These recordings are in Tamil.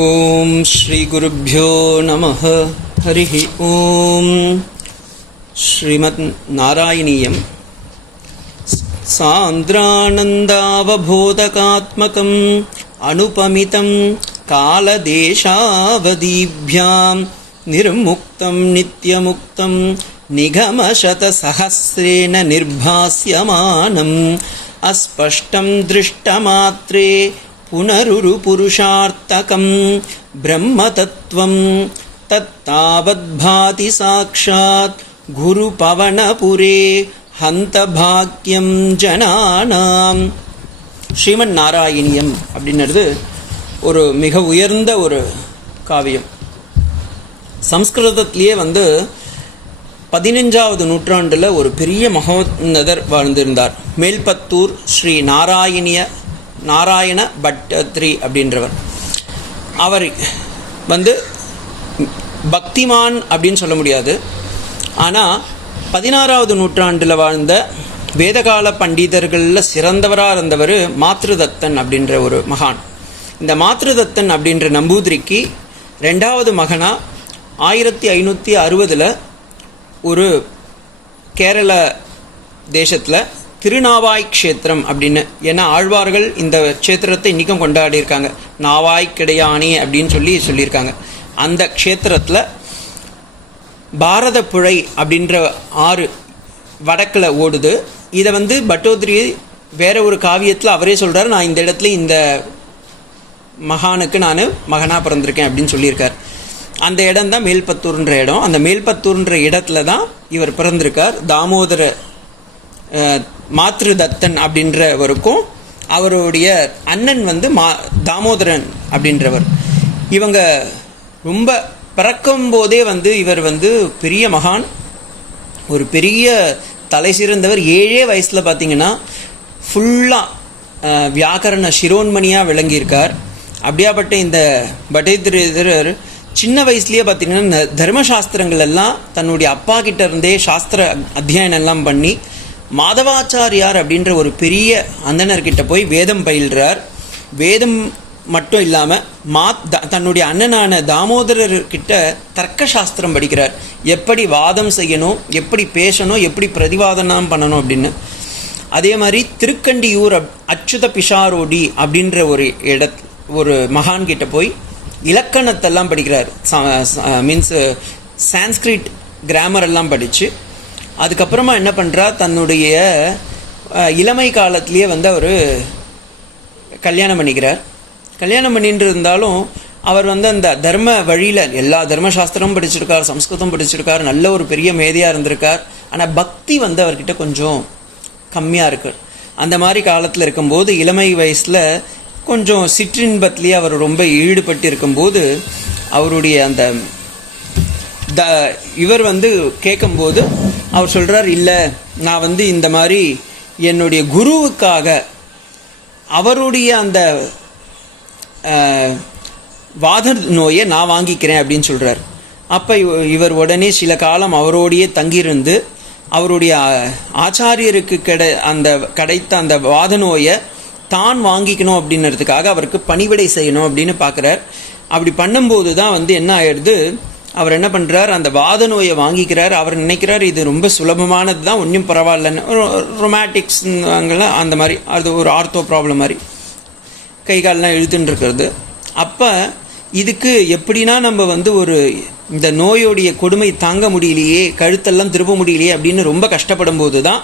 ஓம் ஸ்ரீ குருப்யோ நமஹ. ஹரிஹி ஓம். ஸ்ரீமத் நாராயணீயம். சாந்திரானந்தாவபோதகாத்மகம் அனுபமிதம் காலதேசாவதீப்யாம் நிர்முக்தம் நித்யமுக்தம் நிகமசதசஹஸ்ரேன நிர்பாஸ்யமானம் அஸ்பஷ்டம் திருஷ்டமாத்ரே புனருரு புருஷார்த்தகம் பிரம்மதத்வம் தத்தாவத்பாதி சாக்ஷாத் குரு பவனபுரே ஹந்த பாக்யம் ஜனானாம். ஸ்ரீமன் நாராயணியம் அப்படின்றது ஒரு மிக உயர்ந்த ஒரு காவியம். சம்ஸ்கிருதத்திலேயே 15வது நூற்றாண்டில் ஒரு பெரிய மகோன்னதர் வாழ்ந்திருந்தார். மேல்பத்தூர் ஸ்ரீ நாராயண பட்டத்ரி அப்படின்றவர். அவர் பக்திமான் அப்படின்னு சொல்ல முடியாது. ஆனால் 16வது நூற்றாண்டில் வாழ்ந்த வேதகால பண்டிதர்களில் சிறந்தவராக இருந்தவர் மாத்ருதத்தன் அப்படின்ற ஒரு மகான். இந்த மாத்ருதத்தன் அப்படின்ற நம்பூதிரிக்கு 2வது மகனாக 1560 ஒரு கேரள தேசத்தில் திருநாவாய் க்ஷேத்திரம் அப்படின்னு, ஏன்னா ஆழ்வார்கள் இந்த க்ஷேத்திரத்தை இன்றைக்கும் கொண்டாடி இருக்காங்க. நாவாய் கிடையானி அப்படின்னு சொல்லியிருக்காங்க. அந்த க்ஷேத்திரத்தில் பாரதப்புழை அப்படின்ற ஆறு வடக்கில் ஓடுது. இதை பட்டோத்ரி வேற ஒரு காவியத்தில் அவரே சொல்கிறார், நான் இந்த இடத்துல இந்த மகானுக்கு நான் மகனாக பிறந்திருக்கேன் அப்படின்னு சொல்லியிருக்கார். அந்த இடம் தான் மேல்பத்தூர்ன்ற இடம். அந்த மேல்பத்தூர்ன்ற இடத்துல தான் இவர் பிறந்திருக்கார். தாமோதர மாத்ருதத்தன் அப்படின்றவருக்கும் அவருடைய அண்ணன் தாமோதரன் அப்படின்றவர். இவங்க ரொம்ப பிறக்கும் போதே இவர் பெரிய மகான், ஒரு பெரிய தலை சிறந்தவர். 7 வயசில் பார்த்தீங்கன்னா ஃபுல்லாக வியாக்கரண சிரோன்மணியாக விளங்கியிருக்கார். அப்படியாப்பட்ட இந்த பட்டேந்திரர் சின்ன வயசுலேயே பார்த்தீங்கன்னா தர்மசாஸ்திரங்கள் எல்லாம் தன்னுடைய அப்பா கிட்ட இருந்தே சாஸ்திர அத்தியாயனம் எல்லாம் பண்ணி மாதவாச்சாரியார் அப்படின்ற ஒரு பெரிய அந்தனர்கிட்ட போய் வேதம் பயில்றார். வேதம் மட்டும் இல்லாமல் தன்னுடைய அண்ணனான தாமோதரர்கிட்ட தர்க்க சாஸ்திரம் படிக்கிறார். எப்படி வாதம் செய்யணும், எப்படி பேசணும், எப்படி பிரதிவாதனம் பண்ணணும் அப்படின்னு. அதே மாதிரி திருக்கண்டியூர் அச்சுத பிஷாரோடி அப்படின்ற ஒரு மகான்கிட்ட போய் இலக்கணத்தெல்லாம் படிக்கிறார். மீன்ஸ் சான்ஸ்கிரிட் கிராமர் எல்லாம் படித்து அதுக்கப்புறமா என்ன பண்ணுறார், தன்னுடைய இளமை காலத்திலேயே அவர் கல்யாணம் பண்ணிக்கிறார். கல்யாணம் பண்ணிட்டு இருந்தாலும் அவர் அந்த தர்ம வழியில் எல்லா தர்மசாஸ்திரமும் படிச்சிருக்கார், சம்ஸ்கிருதம் படிச்சிருக்கார், நல்ல ஒரு பெரிய மேதையாக இருந்திருக்கார். ஆனால் பக்தி அவர்கிட்ட கொஞ்சம் கம்மியாக இருக்கு. அந்த மாதிரி காலத்தில் இருக்கும்போது இளமை வயசில் கொஞ்சம் சிற்றின்பத்திலேயே அவர் ரொம்ப ஈடுபட்டு இருக்கும்போது அவருடைய அந்த இவர் கேட்கும்போது அவர் சொல்கிறார், இல்லை நான் இந்த மாதிரி என்னுடைய குருவுக்காக அவருடைய அந்த வாத நோயை நான் வாங்கிக்கிறேன் அப்படின்னு சொல்கிறார். அப்போ இவர் உடனே சில காலம் அவரோடையே தங்கியிருந்து அவருடைய ஆச்சாரியருக்கு கிடைத்த அந்த வாத நோயை தான் வாங்கிக்கணும் அப்படின்றதுக்காக அவருக்கு பணிவிடை செய்யணும் அப்படின்னு பார்க்குறார். அப்படி பண்ணும்போது தான் என்ன ஆயிடுது, அவர் என்ன பண்ணுறார், அந்த வாத நோயை வாங்கிக்கிறார். அவர் நினைக்கிறார் இது ரொம்ப சுலபமானது தான், ஒன்றும் பரவாயில்லன்னு. ரொமாட்டிக்ஸ் அங்கெல்லாம் அந்த மாதிரி, அது ஒரு ஆர்த்தோ ப்ராப்ளம் மாதிரி கை காலெலாம் இழுத்துன்னு இருக்கிறது. அப்போ இதுக்கு எப்படின்னா நம்ம ஒரு இந்த நோயோடைய கொடுமை தாங்க முடியலையே, கழுத்தெல்லாம் திருப்ப முடியலையே அப்படின்னு ரொம்ப கஷ்டப்படும் போது தான்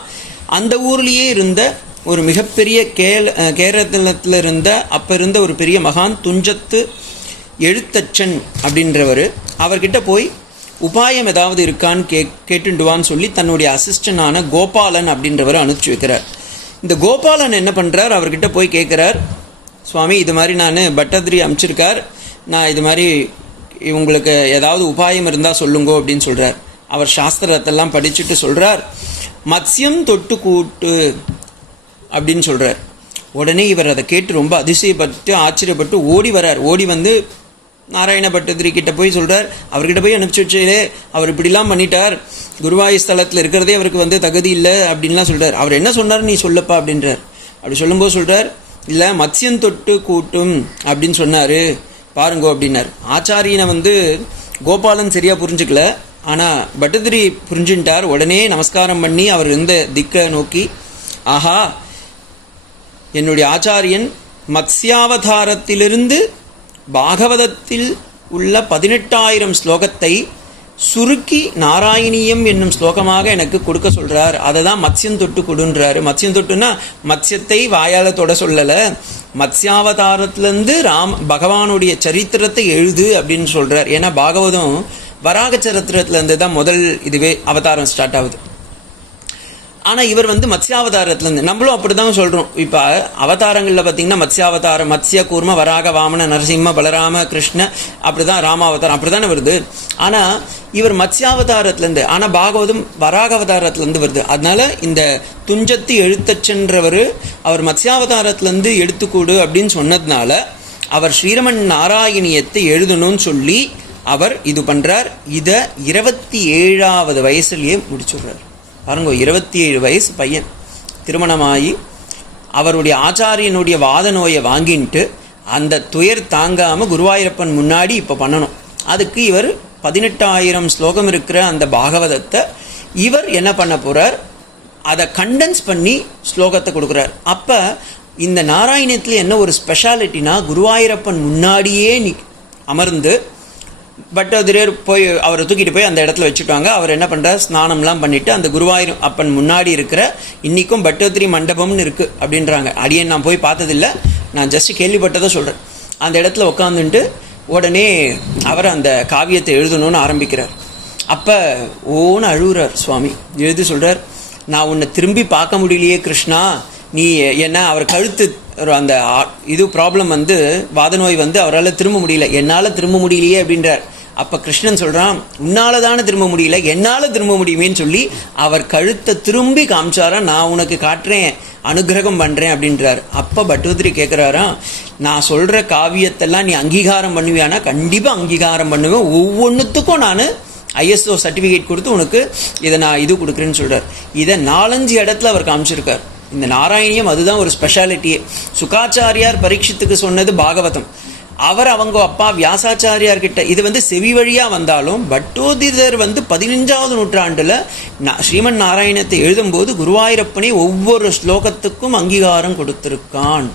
அந்த ஊர்லேயே இருந்த ஒரு மிகப்பெரிய கேரளத்தில் இருந்த அப்போ இருந்த ஒரு பெரிய மகான் துஞ்சத்து எழுத்தச்சன் அப்படின்றவர் அவர்கிட்ட போய் உபாயம் ஏதாவது இருக்கான்னு கேட்டுடுவான்னு சொல்லி தன்னுடைய அசிஸ்டண்டான கோபாலன் அப்படின்றவர் அனுப்பிச்சி வைக்கிறார். இந்த கோபாலன் என்ன பண்ணுறார், அவர்கிட்ட போய் கேட்குறார், சுவாமி இது மாதிரி நான் பட்டத்ரி அனுப்பிச்சிருக்கார், நான் இது மாதிரி உங்களுக்கு ஏதாவது உபாயம் இருந்தால் சொல்லுங்கோ அப்படின்னு சொல்கிறார். அவர் சாஸ்திரத்தெல்லாம் படிச்சுட்டு சொல்கிறார், மத்ஸ்யம் தொட்டு கூட்டு அப்படின்னு சொல்கிறார். உடனே இவர் அதை கேட்டு ரொம்ப அதிசயப்பட்டு ஆச்சரியப்பட்டு ஓடி வரார். ஓடி நாராயண பட்டத்ரி கிட்ட போய் சொல்கிறார், அவர்கிட்ட போய் அனுப்பிச்சி வச்சே அவர் இப்படிலாம் பண்ணிட்டார், குருவாயூர் ஸ்தலத்தில் இருக்கிறதே அவருக்கு தகுதி இல்லை அப்படின்லாம் சொல்கிறார். அவர் என்ன சொன்னார் நீ சொல்லப்பா அப்படின்றார். அப்படி சொல்லும்போது சொல்கிறார், இல்லை மத்ஸ்யம் தொட்டு கூட்டும் அப்படின்னு சொன்னார், பாருங்கோ அப்படின்னார். ஆச்சாரியனை வந்து கோபாலன் சரியா புரிஞ்சுக்கல, ஆனால் பட்டதிரி புரிஞ்சுட்டார். உடனே நமஸ்காரம் பண்ணி அவர் இந்த திக்கை நோக்கி, ஆஹா, என்னுடைய ஆச்சாரியன் மத்ஸ்யாவதாரத்திலிருந்து பாகவதத்தில் உள்ள 18,000 ஸ்லோகத்தை சுருக்கி நாராயணியம் என்னும் ஸ்லோகமாக எனக்கு கொடுக்க சொல்றார். அதை தான் மத்ஸ்யம் தொட்டு கொடுன்றாரு. மத்ஸ்யம் தொட்டுன்னா மத்ஸ்யத்தை வாயால தொட சொல்லலை, மத்ஸ்யாவதாரத்திலேருந்து பகவானுடைய சரித்திரத்தை எழுது அப்படின்னு சொல்றார். ஏன்னா பாகவதம் வராக சரித்திரத்திலேருந்து தான் முதல் இதுவே அவதாரம் ஸ்டார்ட் ஆகுது. ஆனால் இவர் வந்து மத்ஸ்யாவதாரத்துலேருந்து, நம்மளும் அப்படி தான் சொல்கிறோம். இப்போ அவதாரங்களில் பார்த்தீங்கன்னா மத்ஸ்யாவதாரம், மத்ஸ்ய கூர்ம வராக வாமன நரசிம்ம பலராம கிருஷ்ண, அப்படி தான் ராமாவதாரம் அப்படி தானே வருது. ஆனால் இவர் மத்ஸ்யாவதாரத்துலேருந்து, ஆனால் பாகவதம் வராக அவதாரத்துலேருந்து வருது. அதனால இந்த துஞ்சத்து எழுத்தச்சென்றவர் அவர் மத்ஸ்யாவதாரத்துலேருந்து எடுத்துக்கூடு அப்படின்னு சொன்னதுனால அவர் ஸ்ரீரமன் நாராயணியத்தை எழுதணும்னு சொல்லி அவர் இது பண்ணுறார். இதை 27வது வயசுலேயே முடிச்சுடுறார். பாருங்க, 27 வயசு பையன் திருமணமாகி அவருடைய ஆச்சாரியனுடைய வாத நோயை வாங்கிட்டு அந்த துயர் தாங்காமல் குருவாயூரப்பன் முன்னாடி இப்போ பண்ணணும். அதுக்கு இவர் 18,000 ஸ்லோகம் இருக்கிற அந்த பாகவதத்தை இவர் என்ன பண்ண போகிறார், அதை கண்டென்ஸ் பண்ணி ஸ்லோகத்தை கொடுக்குறார். அப்போ இந்த நாராயணத்தில் என்ன ஒரு ஸ்பெஷாலிட்டினா, குருவாயூரப்பன் முன்னாடியே அமர்ந்து பட்டதிரியர் போய் அவரை தூக்கிட்டு போய் அந்த இடத்துல வச்சுட்டாங்க. அவர் என்ன பண்ணுறார், ஸ்நானம்லாம் பண்ணிவிட்டு அந்த குருவாயூர் அப்பன் முன்னாடி இருக்கிற, இன்றைக்கும் பட்டதிரி மண்டபம்னு இருக்குது அப்படின்றாங்க. அடியேன் நான் போய் பார்த்ததில்லை, நான் ஜஸ்ட் கேள்விப்பட்டதை சொல்கிறேன். அந்த இடத்துல உட்காந்துட்டு உடனே அவர் அந்த காவியத்தை எழுதணும்னு ஆரம்பிக்கிறார். அப்போ ஓன்னு அழுகுறார் சுவாமி. எழுதி சொல்கிறார், நான் உன்னை திரும்பி பார்க்க முடியலையே கிருஷ்ணா, நீ என்ன, அவர் கழுத்து அந்த இது ப்ராப்ளம் வந்து வாத நோய் வந்து அவரால் திரும்ப முடியல, என்னால் திரும்ப முடியலையே அப்படின்றார். அப்போ கிருஷ்ணன் சொல்கிறான், உன்னால் தானே திரும்ப முடியல, என்னால் திரும்ப முடியுமேன்னு சொல்லி அவர் கழுத்தை திரும்பி காமிச்சாரா, நான் உனக்கு காட்டுறேன், அனுகிரகம் பண்ணுறேன் அப்படின்றார். அப்போ பட்டோதிரி கேட்குறாராம், நான் சொல்கிற காவியத்தெல்லாம் நீ அங்கீகாரம் பண்ணுவியானா? கண்டிப்பாக அங்கீகாரம் பண்ணுவேன், ஒவ்வொன்றுத்துக்கும் நான் ISO சர்டிஃபிகேட் கொடுத்து உனக்கு இதை நான் இது கொடுக்குறேன்னு சொல்கிறார். இதை 4-5 இடத்துல அவர் காமிச்சிருக்கார். இந்த நாராயணியம் அதுதான் ஒரு ஸ்பெஷாலிட்டியே. சுகாச்சாரியார் பரீட்சித்துக்கு சொன்னது பாகவதம், அவர் அவங்க அப்பா வியாசாச்சாரியார்கிட்ட இது வந்து செவி வழியாக வந்தாலும் பட்டோதிரர் வந்து 15வது நூற்றாண்டில் ஸ்ரீமன் நாராயணத்தை எழுதும்போது குருவாயூரப்பனே ஒவ்வொரு ஸ்லோகத்துக்கும் அங்கீகாரம் கொடுத்துருக்கான்.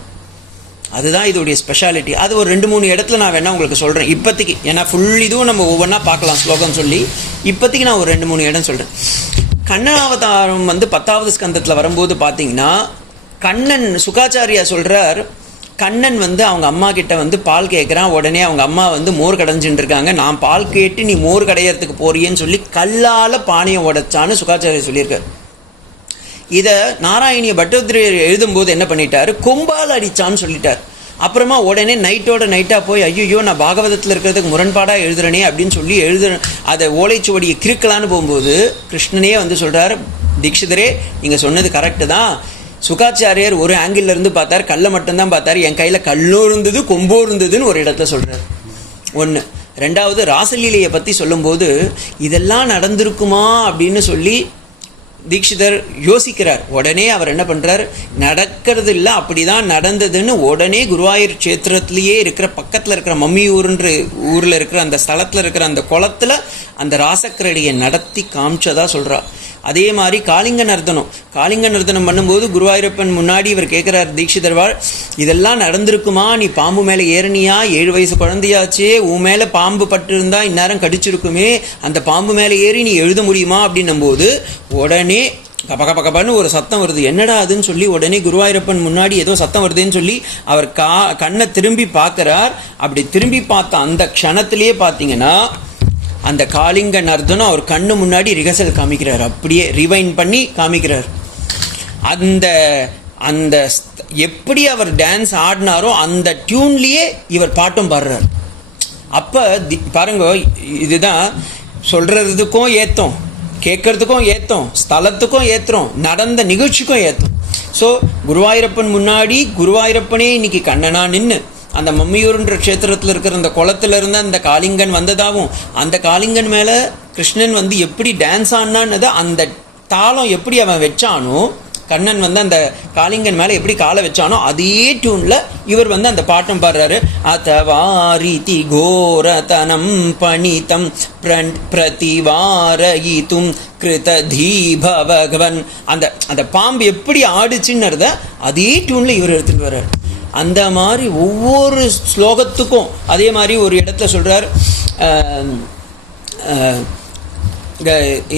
அதுதான் இதோடைய ஸ்பெஷாலிட்டி. அது ஒரு 2-3 இடத்துல நான் வேணா உங்களுக்கு சொல்கிறேன் இப்போதைக்கு. ஏன்னா ஃபுல் இதுவும் நம்ம ஒவ்வொன்றா பார்க்கலாம் ஸ்லோகம் சொல்லி. இப்போதைக்கு நான் ஒரு 2-3 இடம் சொல்கிறேன். கண்ணனாவதாரம் வந்து 10வது ஸ்கந்தத்தில் வரும்போது பார்த்தீங்கன்னா, கண்ணன் சுகாச்சாரியா சொல்கிறார், கண்ணன் வந்து அவங்க அம்மா கிட்ட வந்து பால் கேட்குறான். உடனே அவங்க அம்மா வந்து மோர் கடைஞ்சின்னு இருக்காங்க. நான் பால் கேட்டு நீ மோர் கடையிறதுக்கு போறியேன்னு சொல்லி கல்லால் பானையை உடைச்சான்னு சுகாச்சாரியா சொல்லியிருக்கார். இதை நாராயணிய பட்டோத்திரியர் எழுதும்போது என்ன பண்ணிட்டார், கொம்பால் அடித்தான்னு சொல்லிட்டார். அப்புறமா உடனே நைட்டோட நைட்டாக போய் ஐயோ நான் பாகவதத்தில் இருக்கிறதுக்கு முரண்பாடாக எழுதுறனே அப்படின்னு சொல்லி அதை ஓலைச்சுவடியை கிறுக்கலான்னு போகும்போது கிருஷ்ணனே வந்து சொல்கிறார், தீட்சிதரே நீங்கள் சொன்னது கரெக்டு தான். சுகாச்சாரியர் ஒரு ஆங்கிள் இருந்து பார்த்தார், கல்லை மட்டும்தான் பார்த்தார், என் கையில் கல்லும் இருந்தது கொம்போ இருந்ததுன்னு ஒரு இடத்துல சொல்கிறார். ஒன்று. ரெண்டாவது, ராசலீலையை பற்றி சொல்லும்போது இதெல்லாம் நடந்திருக்குமா அப்படின்னு சொல்லி தீட்சிதர் யோசிக்கிறார். உடனே அவர் என்ன பண்ணுறார், நடக்கிறது இல்லை, அப்படி தான் நடந்ததுன்னு உடனே குருவாயூர் க்ஷேத்திரத்திலேயே இருக்கிற பக்கத்தில் இருக்கிற மம்மியூர்ன்ற ஊரில் இருக்கிற அந்த ஸ்தலத்தில் இருக்கிற அந்த குளத்தில் அந்த ராசக்கிரடியை நடத்தி காமிச்சதா சொல்கிறார். அதே மாதிரி காளிங்க நர்த்தனம் பண்ணும்போது குருவாயூரப்பன் முன்னாடி இவர் கேட்குறார் தீட்சிதர்வாள், இதெல்லாம் நடந்திருக்குமா, நீ பாம்பு மேலே ஏறனியா, 7 வயசு குழந்தையாச்சே, உன் மேலே பாம்பு பட்டிருந்தா இந்நேரம் கடிச்சிருக்குமே, அந்த பாம்பு மேலே ஏறி நீ எழுத முடியுமா அப்படின்னும் போது உடனே கபகபகபன்னு ஒரு சத்தம் வருது. என்னடா அதுன்னு சொல்லி உடனே குருவாயூரப்பன் முன்னாடி ஏதோ சத்தம் வருதுன்னு சொல்லி அவர் கண்ணை திரும்பி பார்க்குறார். அப்படி திரும்பி பார்த்த அந்த க்ஷணத்திலேயே பார்த்தீங்கன்னா அந்த காளிங்க நர்த்தனம் அவர் கண்ணு முன்னாடி ரிஹர்சல் காமிக்கிறார், அப்படியே ரிவைண்ட் பண்ணி காமிக்கிறார். அந்த அந்த எப்படி அவர் டான்ஸ் ஆடினாரோ அந்த டியூன்லேயே இவர் பாட்டும் பாடுறார். அப்போ பாருங்க, இதுதான் சொல்கிறதுக்கும் ஏற்றும், கேட்கறதுக்கும் ஏற்றும், ஸ்தலத்துக்கும் ஏற்றும், நடந்த நிகழ்ச்சிக்கும் ஏற்றும். ஸோ குருவாயூரப்பன் முன்னாடி குருவாயூரப்பனே இன்னைக்கு கண்ணனா நின்று அந்த மம்மியூர்ன்ற க்ஷேத்திரத்தில் இருக்கிற அந்த குளத்துல இருந்து அந்த காளிங்கன் வந்ததாகவும், அந்த காளிங்கன் மேலே கிருஷ்ணன் வந்து எப்படி டான்ஸ் ஆனான்னு அந்த தாளம் எப்படி அவன் வச்சானோ கண்ணன் வந்து அந்த காளிங்கன் மேலே எப்படி காலை வச்சானோ அதே டியூனில் இவர் வந்து அந்த பாட்டம் பாடுறாரு. அத்தவாரிதி கோரதனம் பணிதம் பிரதிவாரயிதும் கிருததீப பகவன். அந்த பாம்பு எப்படி ஆடுச்சுன்னுறத அதே டியூனில் இவர் எடுத்துகிட்டு வர்றார். அந்த மாதிரி ஒவ்வொரு ஸ்லோகத்துக்கும் அதே மாதிரி ஒரு இடத்துல சொல்கிறார்,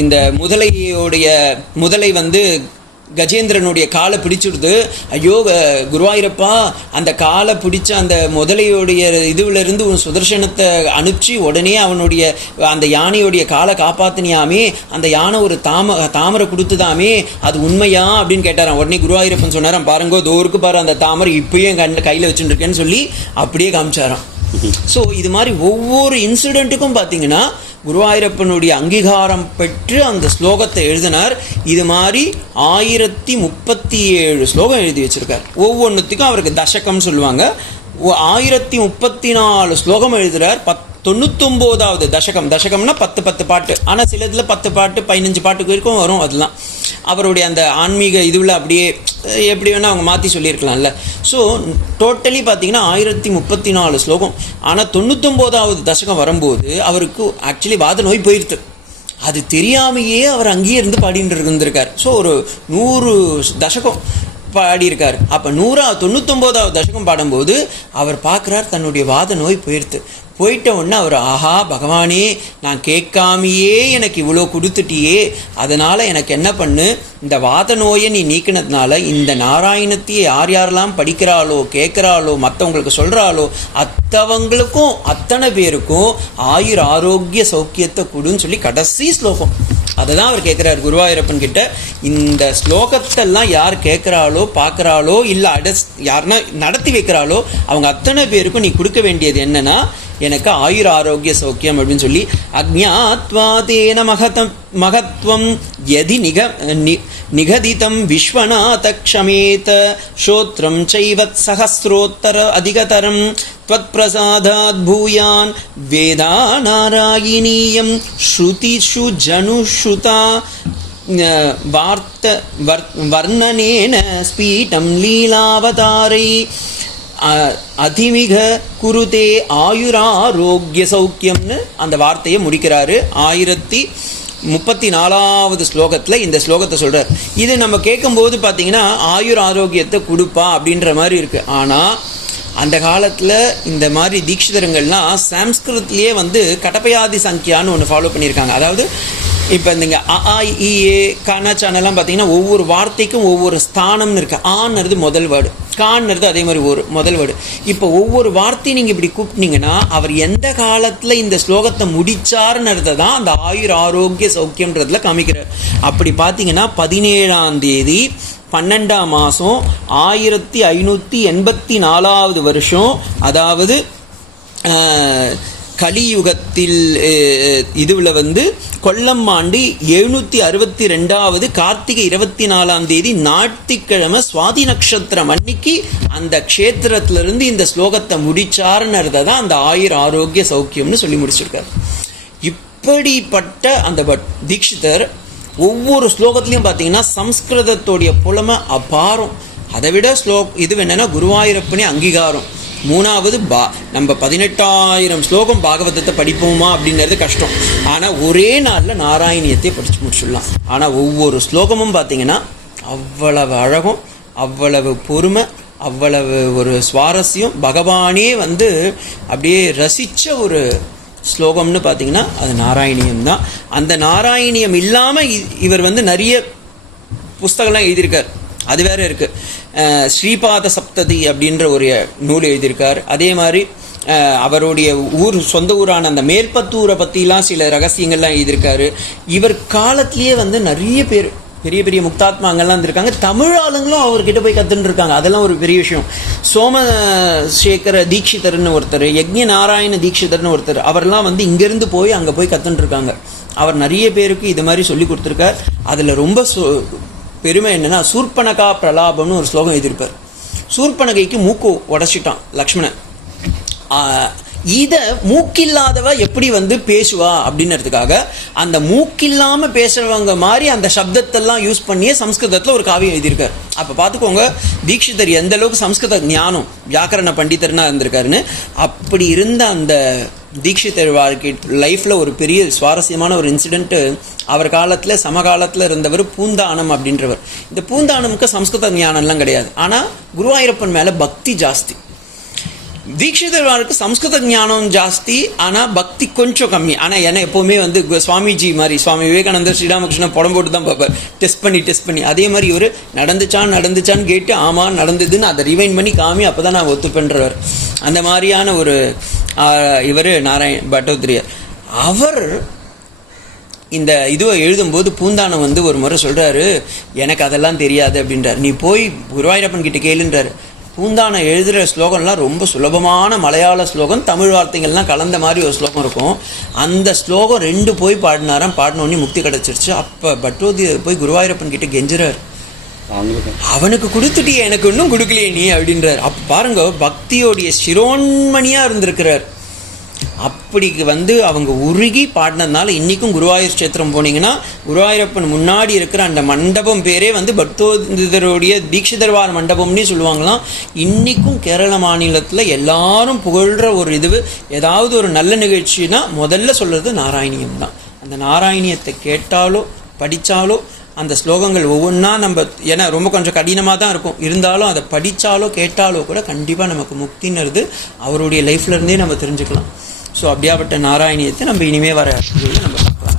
இந்த முதலை வந்து கஜேந்திரனுடைய காலை பிடிச்சிடுது. ஐயோ குருவாயூரப்பா, அந்த காலை பிடிச்ச அந்த முதலையோடைய இதுவிலிருந்து ஒரு சுதர்சனத்தை அனுப்பிச்சு உடனே அவனுடைய அந்த யானையோடைய காலை காப்பாத்தினியாமே, அந்த யானை ஒரு தாமரை கொடுத்துதாமே, அது உண்மையா அப்படின்னு கேட்டாராம். உடனே குருவாயூரப்பன் சொன்னாராம், பாருங்கோ தோருக்கு பாரு அந்த தாமரை இப்பயும் கையில் வச்சுருக்கேன்னு சொல்லி அப்படியே காமிச்சாராம். ஸோ இது மாதிரி ஒவ்வொரு இன்சிடெண்ட்டுக்கும் பார்த்தீங்கன்னா குருவாயூரப்பனுடைய அங்கீகாரம் பெற்று அந்த ஸ்லோகத்தை எழுதினார். இது மாதிரி 1037 ஸ்லோகம் எழுதி வச்சிருக்கார். ஒவ்வொன்றுத்துக்கும் அவருக்கு தசகம் சொல்லுவாங்க. 1034 ஸ்லோகம் எழுதுறார். 99வது தசகம்னா 10 பாட்டு. ஆனால் சில இதில் 10 பாட்டு 15 பாட்டுக்கு வரைக்கும் வரும். அதெல்லாம் அவருடைய அந்த ஆன்மீக இதுவில் அப்படியே எப்படி வேணால் அவங்க மாற்றி சொல்லியிருக்கலாம்ல. ஸோ டோட்டலி பார்த்தீங்கன்னா 1034 ஸ்லோகம். ஆனால் 99வது தசகம் வரும்போது அவருக்கு ஆக்சுவலி வாத நோய் போயிடுது. அது தெரியாமையே அவர் அங்கேயே இருந்து பாடிட்டு இருந்திருக்கார். ஸோ ஒரு 100 தசகம் பாடியிருக்கார். அப்போ 99வது தசகம் பாடும்போது அவர் பார்க்குறார் தன்னுடைய வாத நோய் போயிட்ட உடனே அவர், ஆஹா பகவானே, நான் கேட்காமையே எனக்கு இவ்வளோ கொடுத்துட்டியே, அதனால் எனக்கு என்ன பண்ணு, இந்த வாத நோயை நீ நீக்கினதுனால இந்த நாராயணத்தையே யாரெல்லாம் படிக்கிறாளோ கேட்குறாளோ மற்றவங்களுக்கு சொல்கிறாளோ அத்தவங்களுக்கும் அத்தனை பேருக்கும் ஆயுர் ஆரோக்கிய சௌக்கியத்தை கொடுன்னு சொல்லி கடைசி ஸ்லோகம் அதை தான் அவர் கேட்குறாரு குருவாயூரப்பன் கிட்ட. இந்த ஸ்லோகத்தெல்லாம் யார் கேட்குறாளோ பார்க்குறாளோ இல்லை யாருன்னா நடத்தி வைக்கிறாளோ அவங்க அத்தனை பேருக்கும் நீ கொடுக்க வேண்டியது என்னன்னா, எனக்கு ஆயுர் ஆரோக்கிய சௌக்கியம் அப்படின்னு சொல்லி. அக்ஞாத்வா தேன மகத்வம் யதி நிகதிதம் விஸ்வநாத க்ஷமேத ஸ்ரோத்ரம் சைவத் சஹஸ்ரோத்தர அதிகதரம் त्वत् प्रसादात् भूयान् वेदा नारायणीयं श्रुतिषु जनुश्रुता वर्णनेन स्फीटं लीलावतारै அதிமிக குருதே ஆயுராரோக்கிய சௌக்கியம்னு அந்த வார்த்தையை முடிக்கிறாரு. 1034வது ஸ்லோகத்தில் இந்த ஸ்லோகத்தை சொல்கிறார். இது நம்ம கேட்கும்போது பார்த்தீங்கன்னா ஆயுர் ஆரோக்கியத்தை கொடுப்பா அப்படின்ற மாதிரி இருக்குது. ஆனால் அந்த காலத்தில் இந்த மாதிரி தீட்சிதருங்கள்லாம் சாம்ஸ்கிருத்லேயே வந்து கடப்பயாதி சங்கியான்னு ஒன்று ஃபாலோ பண்ணியிருக்காங்க. அதாவது இப்போ இந்த அஇஏ கனச்சானெல்லாம் பார்த்தீங்கன்னா ஒவ்வொரு வார்த்தைக்கும் ஒவ்வொரு ஸ்தானம்னு இருக்குது. ஆன்றது முதல் வேர்டு, கான்றது அதே மாதிரி ஒரு முதல் வேர்டு. இப்போ ஒவ்வொரு வார்த்தையும் நீங்கள் இப்படி கூப்பிட்டீங்கன்னா அவர் எந்த காலத்தில் இந்த ஸ்லோகத்தை முடிச்சாருன்றதை தான் அந்த ஆயுர் ஆரோக்கிய சௌக்கியன்றதுல காமிக்கிறார். அப்படி பார்த்தீங்கன்னா 17ஆம் தேதி 12ஆம் மாதம் 1584வது வருஷம், அதாவது கலியுகத்தில் இதுவில் வந்து கொல்லம் ஆண்டு 762வது கார்த்திகை 24ஆம் தேதி ஞாயிற்றுக்கிழமை சுவாதி நட்சத்திரம் அன்னைக்கு அந்த க்ஷேத்திரத்திலிருந்து இந்த ஸ்லோகத்தை முடிச்சாருன்றதை தான் அந்த ஆயுர் ஆரோக்கிய சௌக்கியம்னு சொல்லி முடிச்சிருக்காரு. இப்படிப்பட்ட அந்த தீட்சிதர் ஒவ்வொரு ஸ்லோகத்துலையும் பார்த்தீங்கன்னா சம்ஸ்கிருதத்தோடைய புலமை அபாரம். அதை விட இது என்னன்னா குருவாயூரப்பனே அங்கீகாரம். 3வது நம்ம 18,000 ஸ்லோகம் பாகவதத்தை படிப்போமா அப்படின்றது கஷ்டம். ஆனால் ஒரே நாளில் நாராயணியத்தை படித்து முடிச்சுடலாம். ஆனால் ஒவ்வொரு ஸ்லோகமும் பார்த்தீங்கன்னா அவ்வளவு அழகும், அவ்வளவு பொறுமை, அவ்வளவு ஒரு சுவாரஸ்யம். பகவானே வந்து அப்படியே ரசித்த ஒரு ஸ்லோகம்னு பார்த்தீங்கன்னா அது நாராயணியம் தான். அந்த நாராயணியம் இல்லாமல் இவர் வந்து நிறைய புஸ்தகம்லாம் எழுதியிருக்கார். அது வேற இருக்கு. ஸ்ரீபாத சப்ததி அப்படின்ற ஒரு நூல் எழுதியிருக்கார். அதே மாதிரி அவருடைய சொந்த ஊரான அந்த மேல்பத்தூரை பற்றிலாம் சில ரகசியங்கள்லாம் எழுதியிருக்காரு. இவர் காலத்திலேயே வந்து நிறைய பேர் பெரிய பெரிய முக்தாத்மாங்கள்லாம் இருந்திருக்காங்க. தமிழ் ஆளுங்களும் அவர்கிட்ட போய் கற்றுன்னு இருக்காங்க. அதெல்லாம் ஒரு பெரிய விஷயம். சோமசேகர தீட்சிதர்னு ஒருத்தர், யக்ஞ நாராயண தீட்சிதர்னு ஒருத்தர், அவர்லாம் வந்து இங்கேருந்து போய் அங்கே போய் கற்றுன்னு இருக்காங்க. அவர் நிறைய பேருக்கு இது மாதிரி சொல்லி கொடுத்துருக்கார். அதில் ரொம்ப பெருமை என்னன்னா, சூர்பனகா பிரலாபம்னு ஒரு ஸ்லோகம் எழுதியிருப்பார். சூர்பனகைக்கு மூக்கு உடச்சிட்டான் லக்ஷ்மணன். இதை மூக்கில்லாதவ எப்படி வந்து பேசுவா அப்படின்றதுக்காக அந்த மூக்கில்லாம பேசுறவங்க மாதிரி அந்த சப்தத்தெல்லாம் யூஸ் பண்ணியே சம்ஸ்கிருதத்தில் ஒரு காவியம் எழுதியிருக்காரு. அப்போ பார்த்துக்கோங்க தீட்சிதர் எந்த அளவுக்கு சம்ஸ்கிருத ஞானம் வியாக்கரண பண்டிதர்னா இருந்திருக்காருன்னு. அப்படி இருந்த அந்த தீட்சிதர் வாழ்க்கை லைஃப்பில் ஒரு பெரிய சுவாரஸ்யமான ஒரு இன்சிடென்ட்டு, அவர் காலத்தில் சமகாலத்தில் இருந்தவர் பூந்தானம் அப்படின்றவர். இந்த பூந்தானமுக்கு சம்ஸ்கிருத ஞானம்லாம் கிடையாது, ஆனால் குருவாயூரப்பன் மேலே பக்தி ஜாஸ்தி. தீட்சிதர்வாருக்கு சம்ஸ்கிருத ஞானம் ஜாஸ்தி, ஆனால் பக்தி கொஞ்சம் கம்மி. ஆனால் ஏன்னா எப்போவுமே வந்து சுவாமிஜி மாதிரி சுவாமி விவேகானந்தர் ஸ்ரீராமகிருஷ்ணன் படம் போட்டு தான் பார்ப்பார், டெஸ்ட் பண்ணி. அதே மாதிரி இவர் நடந்துச்சான்னு கேட்டு ஆமாம் நடந்ததுன்னு அதை ரிவைண்ட் பண்ணி காமி அப்போ தான் நான் ஒத்துப்பென்றவர். அந்த மாதிரியான ஒரு இவர் நாராயண் பட்டோத்ரியார். அவர் இந்த இதுவை எழுதும்போது பூந்தானம் வந்து ஒரு முறை சொல்கிறாரு, எனக்கு அதெல்லாம் தெரியாது அப்படின்றார். நீ போய் குருவாயூரப்பன் கிட்ட கேளுன்றார். பூந்தானம் எழுதுகிற ஸ்லோகம்லாம் ரொம்ப சுலபமான மலையாள ஸ்லோகம், தமிழ் வார்த்தைகள்லாம் கலந்த மாதிரி ஒரு ஸ்லோகம் இருக்கும். அந்த ஸ்லோகம் 2 போய் பாடினோடனே முக்தி கிடச்சிருச்சு. அப்போ பட்டோத்ரியார் போய் குருவாயூரப்பன் கிட்ட கெஞ்சுறார், அவனுக்கு கொடுத்துட்டு எனக்கு இன்னும் கொடுக்கலையே நீ அப்படின்றார். அப்போ பாருங்க பக்தியோடைய சிரோன்மணியாக இருந்திருக்கிறார். அப்படி வந்து அவங்க உருகி பாடினதுனால இன்றைக்கும் குருவாயூர் கஷேத்திரம் போனீங்கன்னா குருவாயூரப்பன் முன்னாடி இருக்கிற அந்த மண்டபம் பேரே வந்து பக்தோதருடைய தீட்சிதர்வார் மண்டபம்னே சொல்லுவாங்களாம். இன்றைக்கும் கேரள மாநிலத்தில் எல்லாரும் புகழ்கிற ஒரு இது, ஏதாவது ஒரு நல்ல நிகழ்ச்சினா முதல்ல சொல்கிறது நாராயணியம் தான். அந்த நாராயணியத்தை கேட்டாலோ படித்தாலோ அந்த ஸ்லோகங்கள் ஒவ்வொன்றா நம்ம, ஏன்னா ரொம்ப கொஞ்சம் கடினமாக தான் இருக்கும், இருந்தாலும் அதை படித்தாலோ கேட்டாலோ கூட கண்டிப்பாக நமக்கு முக்தின்றது அவருடைய லைஃப்லேருந்தே நம்ம தெரிஞ்சுக்கலாம். ஸோ அப்படியாப்பட்ட நாராயணியத்தை நம்ம இனிமேல் வர நம்ம பார்க்கலாம்.